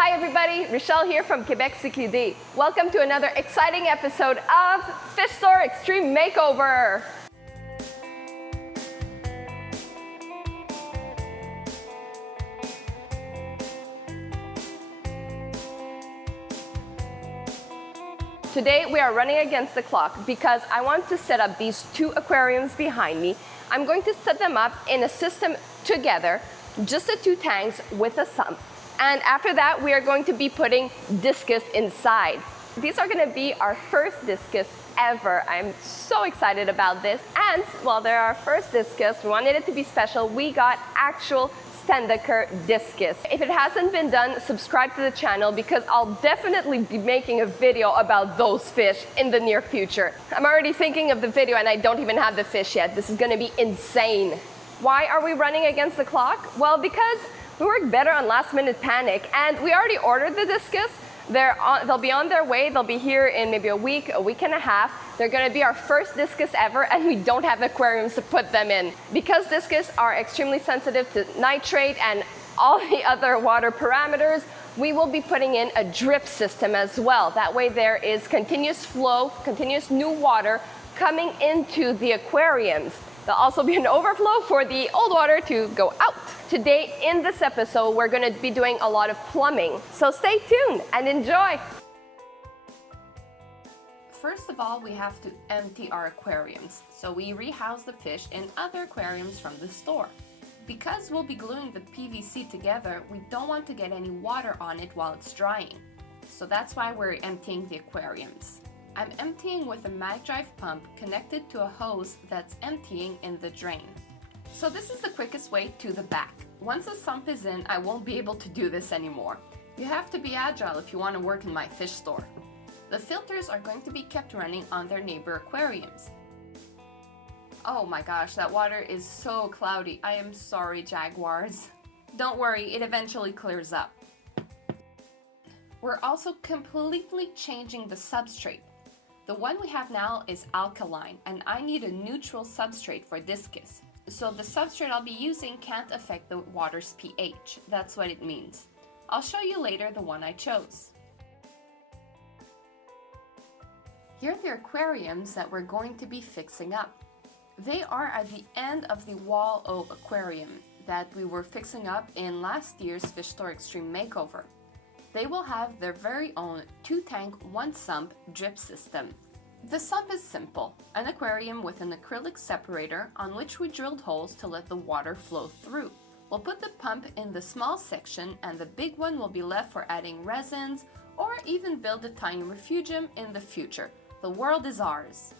Hi everybody, Rochelle here from Quebec CICHLIDS. Welcome to another exciting episode of Fish Store Extreme Makeover. Today we are running against the clock because I want to set up these two aquariums behind me. I'm going to set them up in a system together, just the two tanks with a sump. And after that, we are going to be putting discus inside. These are going to be our first discus ever. I'm so excited about this. And while they're our first discus, we wanted it to be special. We got actual Stendker Discus. If it hasn't been done, subscribe to the channel because I'll definitely be making a video about those fish in the near future. I'm already thinking of the video and I don't even have the fish yet. This is going to be insane. Why are we running against the clock? Well, because we work better on last minute panic and we already ordered the discus. They'll be on their way. They'll be here in maybe a week and a half. They're gonna be our first discus ever and we don't have aquariums to put them in. Because discus are extremely sensitive to nitrate and all the other water parameters, we will be putting in a drip system as well. That way there is continuous flow, continuous new water coming into the aquariums. There'll also be an overflow for the old water to go out. Today in this episode, we're going to be doing a lot of plumbing. So stay tuned and enjoy. First of all, we have to empty our aquariums. So we rehouse the fish in other aquariums from the store. Because we'll be gluing the PVC together, we don't want to get any water on it while it's drying. So that's why we're emptying the aquariums. I'm emptying with a MAKEOVER pump connected to a hose that's emptying in the drain. So this is the quickest way to the back. Once the sump is in, I won't be able to do this anymore. You have to be agile if you want to work in my fish store. The filters are going to be kept running on their neighbor aquariums. Oh my gosh, that water is so cloudy. I am sorry, jaguars. Don't worry, it eventually clears up. We're also completely changing the substrate. The one we have now is alkaline, and I need a neutral substrate for discus. So the substrate I'll be using can't affect the water's pH. That's what it means. I'll show you later the one I chose. Here are the aquariums that we're going to be fixing up. They are at the end of the Wall O aquarium that we were fixing up in last year's Fish Store Extreme Makeover. They will have their very own 2-tank, 1-sump drip system. The sump is simple, an aquarium with an acrylic separator on which we drilled holes to let the water flow through. We'll put the pump in the small section and the big one will be left for adding resins or even build a tiny refugium in the future. The world is ours.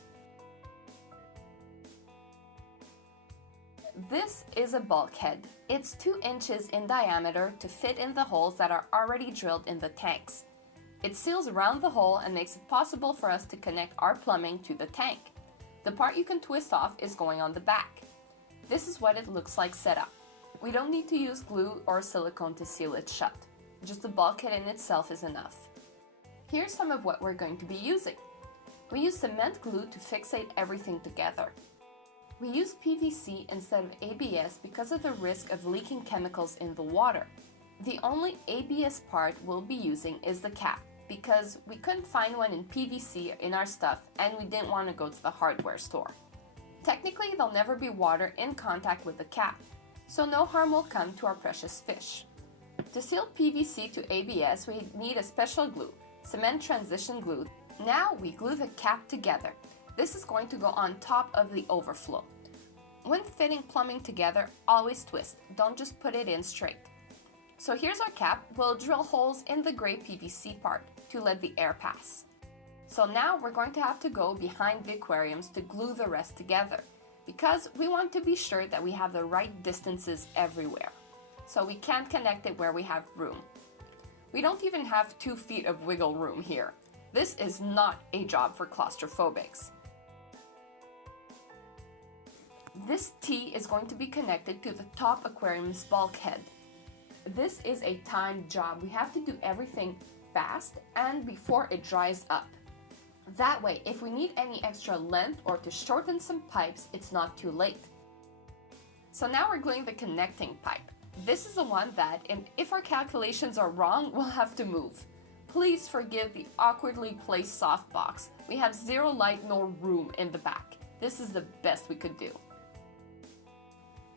This is a bulkhead. It's 2 inches in diameter to fit in the holes that are already drilled in the tanks. It seals around the hole and makes it possible for us to connect our plumbing to the tank. The part you can twist off is going on the back. This is what it looks like set up. We don't need to use glue or silicone to seal it shut. Just the bulkhead in itself is enough. Here's some of what we're going to be using. We use cement glue to fixate everything together. We use PVC instead of ABS because of the risk of leaking chemicals in the water. The only ABS part we'll be using is the cap because we couldn't find one in PVC in our stuff and we didn't want to go to the hardware store. Technically, there'll never be water in contact with the cap, so no harm will come to our precious fish. To seal PVC to ABS, we need a special glue, cement transition glue. Now we glue the cap together. This is going to go on top of the overflow. When fitting plumbing together, always twist. Don't just put it in straight. So here's our cap. We'll drill holes in the gray PVC part to let the air pass. So now we're going to have to go behind the aquariums to glue the rest together because we want to be sure that we have the right distances everywhere. So we can't connect it where we have room. We don't even have 2 feet of wiggle room here. This is not a job for claustrophobics. This T is going to be connected to the top aquarium's bulkhead. This is a timed job. We have to do everything fast and before it dries up. That way, if we need any extra length or to shorten some pipes, it's not too late. So now we're gluing the connecting pipe. This is the one that, if our calculations are wrong, we'll have to move. Please forgive the awkwardly placed softbox. We have zero light nor room in the back. This is the best we could do.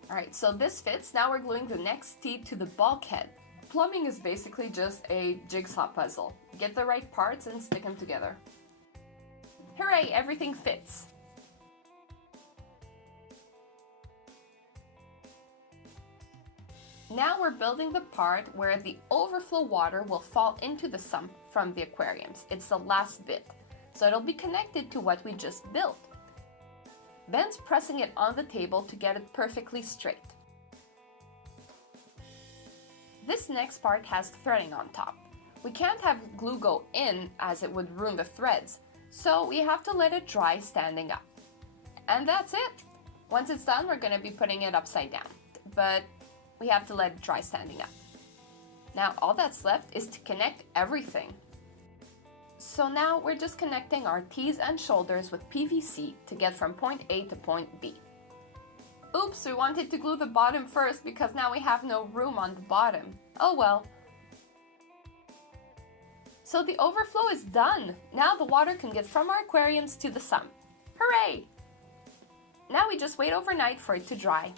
Alright, so this fits. Now we're gluing the next T to the bulkhead. Plumbing is basically just a jigsaw puzzle. Get the right parts and stick them together. Hooray, everything fits! Now we're building the part where the overflow water will fall into the sump from the aquariums. It's the last bit, so it'll be connected to what we just built. Ben's pressing it on the table to get it perfectly straight. This next part has threading on top. We can't have glue go in as it would ruin the threads, so we have to let it dry standing up. And that's it! Once it's done, we're going to be putting it upside down, but we have to let it dry standing up. Now all that's left is to connect everything. So now we're just connecting our T's and shoulders with PVC to get from point A to point B. Oops, we wanted to glue the bottom first because now we have no room on the bottom. Oh well. So the overflow is done. Now the water can get from our aquariums to the sump. Hooray! Now we just wait overnight for it to dry.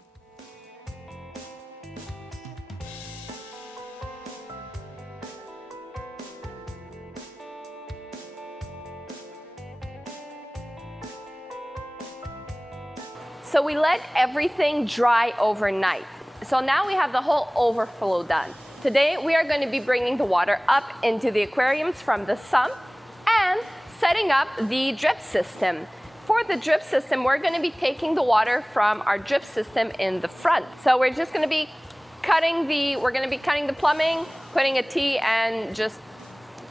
So we let everything dry overnight. So now we have the whole overflow done. Today we are going to be bringing the water up into the aquariums from the sump and setting up the drip system. For the drip system, we're going to be taking the water from our drip system in the front. So we're just going to be cutting the plumbing, putting a T and just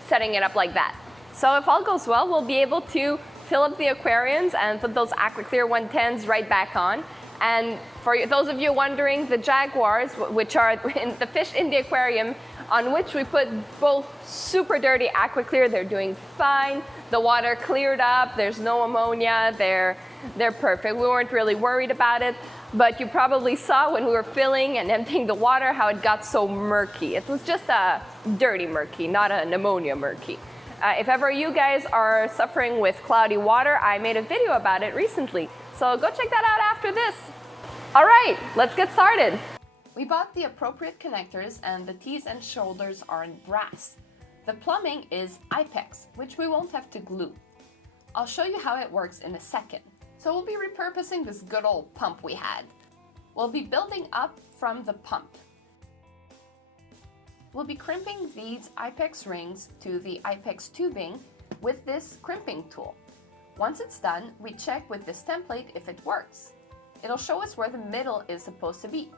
setting it up like that. So if all goes well, we'll be able to fill up the aquariums and put those AquaClear 110s right back on. And for those of you wondering, the jaguars, which are the fish in the aquarium, on which we put both super dirty AquaClear, they're doing fine. The water cleared up, there's no ammonia, they're perfect. We weren't really worried about it, but you probably saw when we were filling and emptying the water how it got so murky. It was just a dirty murky, not an ammonia murky. If ever you guys are suffering with cloudy water, I made a video about it recently. So go check that out after this. All right, let's get started. We bought the appropriate connectors and the T's and shoulders are in brass. The plumbing is IPEX, which we won't have to glue. I'll show you how it works in a second. So we'll be repurposing this good old pump we had. We'll be building up from the pump. We'll be crimping these IPEX rings to the IPEX tubing with this crimping tool. Once it's done, we check with this template if it works. It'll show us where the middle is supposed to be.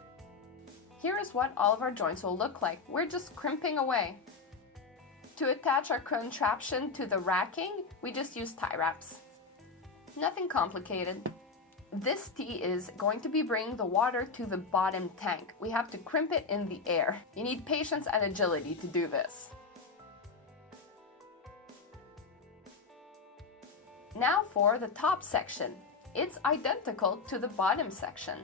Here is what all of our joints will look like. We're just crimping away. To attach our contraption to the racking, we just use tie wraps. Nothing complicated. This T is going to be bringing the water to the bottom tank. We have to crimp it in the air. You need patience and agility to do this. Now for the top section. It's identical to the bottom section.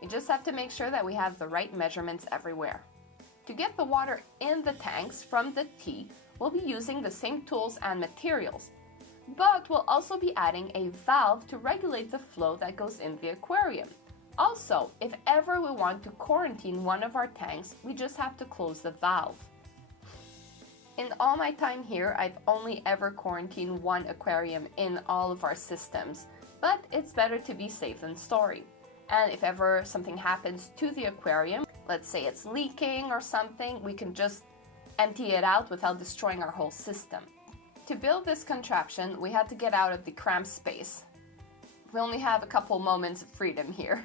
We just have to make sure that we have the right measurements everywhere. To get the water in the tanks from the T, we'll be using the same tools and materials. But we'll also be adding a valve to regulate the flow that goes in the aquarium. Also, if ever we want to quarantine one of our tanks, we just have to close the valve. In all my time here, I've only ever quarantined one aquarium in all of our systems, but it's better to be safe than sorry. And if ever something happens to the aquarium, let's say it's leaking or something, we can just empty it out without destroying our whole system. To build this contraption, we had to get out of the cramped space. We only have a couple moments of freedom here.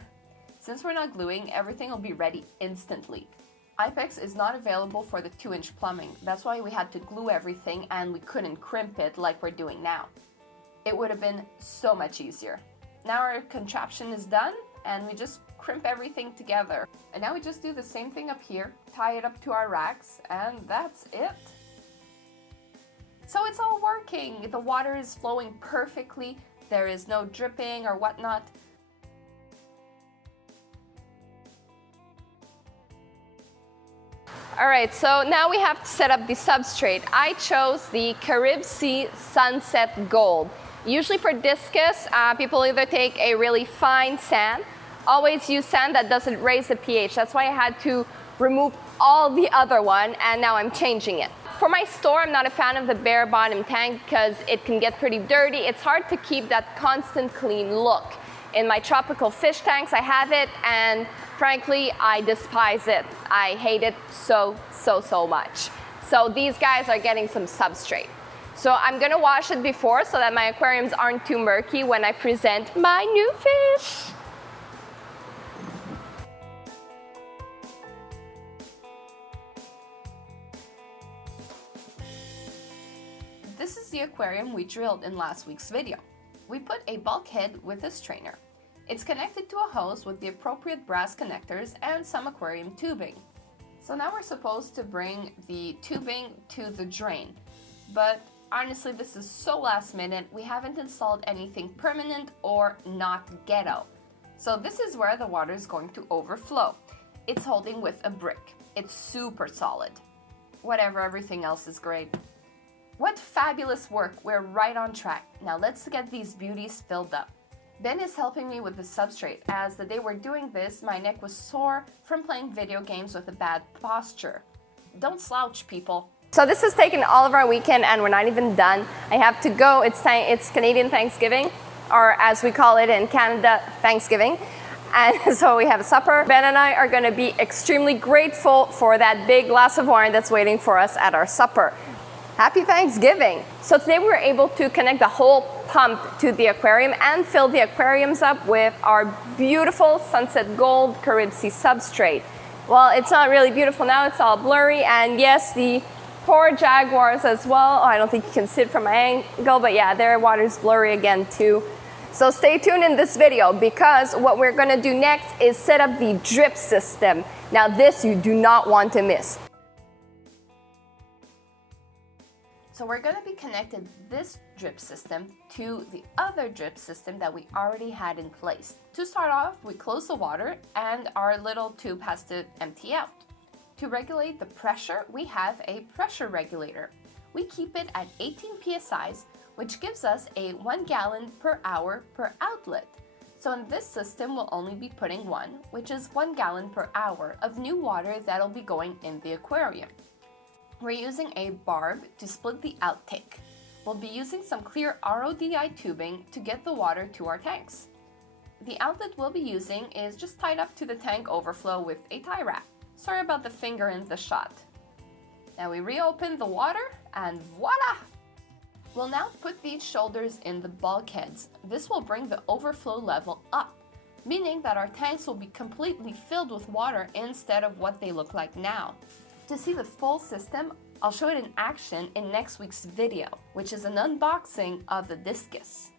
Since we're not gluing, everything will be ready instantly. IPEX is not available for the 2-inch plumbing. That's why we had to glue everything and we couldn't crimp it like we're doing now. It would have been so much easier. Now our contraption is done and we just crimp everything together. And now we just do the same thing up here, tie it up to our racks, and that's it. So it's all working. The water is flowing perfectly. There is no dripping or whatnot. All right, so now we have to set up the substrate. I chose the Carib Sea Sunset Gold. Usually for discus, people either take a really fine sand. Always use sand that doesn't raise the pH. That's why I had to remove all the other one, and now I'm changing it. For my store, I'm not a fan of the bare bottom tank because it can get pretty dirty. It's hard to keep that constant clean look. In my tropical fish tanks, I have it, and frankly, I despise it. I hate it so much. So these guys are getting some substrate. So I'm gonna wash it before so that my aquariums aren't too murky when I present my new fish. This is the aquarium we drilled in last week's video. We put a bulkhead with a strainer. It's connected to a hose with the appropriate brass connectors and some aquarium tubing. So now we're supposed to bring the tubing to the drain. But honestly, this is so last minute, we haven't installed anything permanent or not ghetto. So this is where the water is going to overflow. It's holding with a brick. It's super solid. Whatever, everything else is great. What fabulous work, we're right on track. Now let's get these beauties filled up. Ben is helping me with the substrate, as the day we're doing this, my neck was sore from playing video games with a bad posture. Don't slouch, people. So this has taken all of our weekend and we're not even done. I have to go, it's Canadian Thanksgiving, or as we call it in Canada, Thanksgiving. And so we have a supper. Ben and I are gonna be extremely grateful for that big glass of wine that's waiting for us at our supper. Happy Thanksgiving! So today we were able to connect the whole pump to the aquarium and fill the aquariums up with our beautiful Sunset Gold Carib Sea substrate. Well, it's not really beautiful now, it's all blurry, and yes, the poor jaguars as well. Oh, I don't think you can see it from my angle, but yeah, their water's blurry again too. So stay tuned in this video because what we're gonna do next is set up the drip system. Now this you do not want to miss. So we're going to be connected this drip system to the other drip system that we already had in place. To start off, we close the water and our little tube has to empty out. To regulate the pressure, we have a pressure regulator. We keep it at 18 psi, which gives us a 1 gallon per hour per outlet. So in this system, we'll only be putting one, which is 1 gallon per hour of new water that'll be going in the aquarium. We're using a barb to split the outtake. We'll be using some clear RODI tubing to get the water to our tanks. The outlet we'll be using is just tied up to the tank overflow with a tie wrap. Sorry about the finger in the shot. Now we reopen the water and voila! We'll now put these shoulders in the bulkheads. This will bring the overflow level up, meaning that our tanks will be completely filled with water instead of what they look like now. To see the full system, I'll show it in action in next week's video, which is an unboxing of the Discus.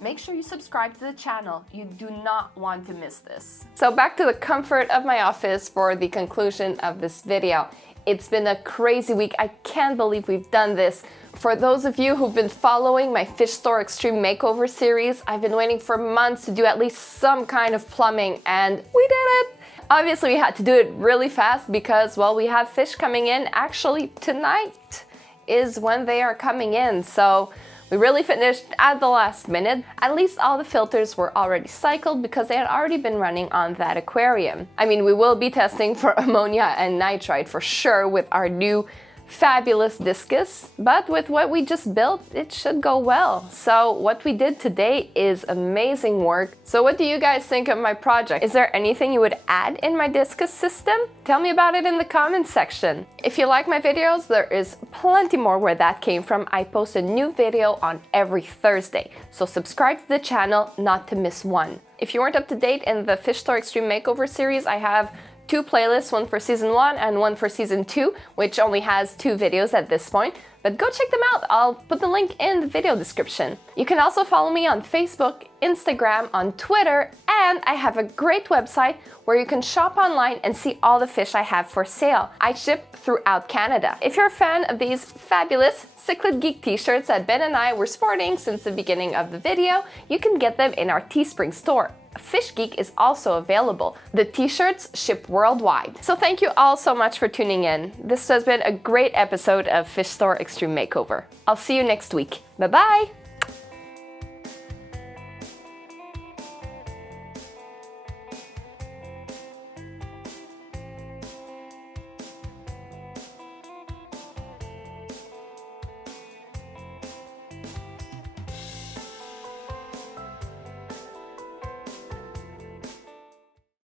Make sure you subscribe to the channel, you do not want to miss this. So back to the comfort of my office for the conclusion of this video. It's been a crazy week, I can't believe we've done this. For those of you who've been following my Fish Store Extreme Makeover series, I've been waiting for months to do at least some kind of plumbing, and we did it! Obviously, we had to do it really fast because, well, we have fish coming in. Actually, tonight is when they are coming in. So we really finished at the last minute. At least all the filters were already cycled because they had already been running on that aquarium. I mean, we will be testing for ammonia and nitrite for sure with our new fabulous Discus, but with what we just built, it should go well. So what we did today is amazing work. So what do you guys think of my project? Is there anything you would add in my Discus system? Tell me about it in the comments section. If you like my videos, there is plenty more where that came from. I post a new video on every Thursday, so subscribe to the channel not to miss one. If you weren't up to date in the Fish Store Extreme Makeover series, I have 2 playlists, one for season 1 and one for season 2, which only has 2 videos at this point. But go check them out, I'll put the link in the video description. You can also follow me on Facebook, Instagram, on Twitter, and I have a great website where you can shop online and see all the fish I have for sale. I ship throughout Canada. If you're a fan of these fabulous Cichlid Geek t-shirts that Ben and I were sporting since the beginning of the video, you can get them in our Teespring store. Fish Geek is also available. The t-shirts ship worldwide. So thank you all so much for tuning in. This has been a great episode of Fish Store Extreme Makeover. I'll see you next week. Bye-bye!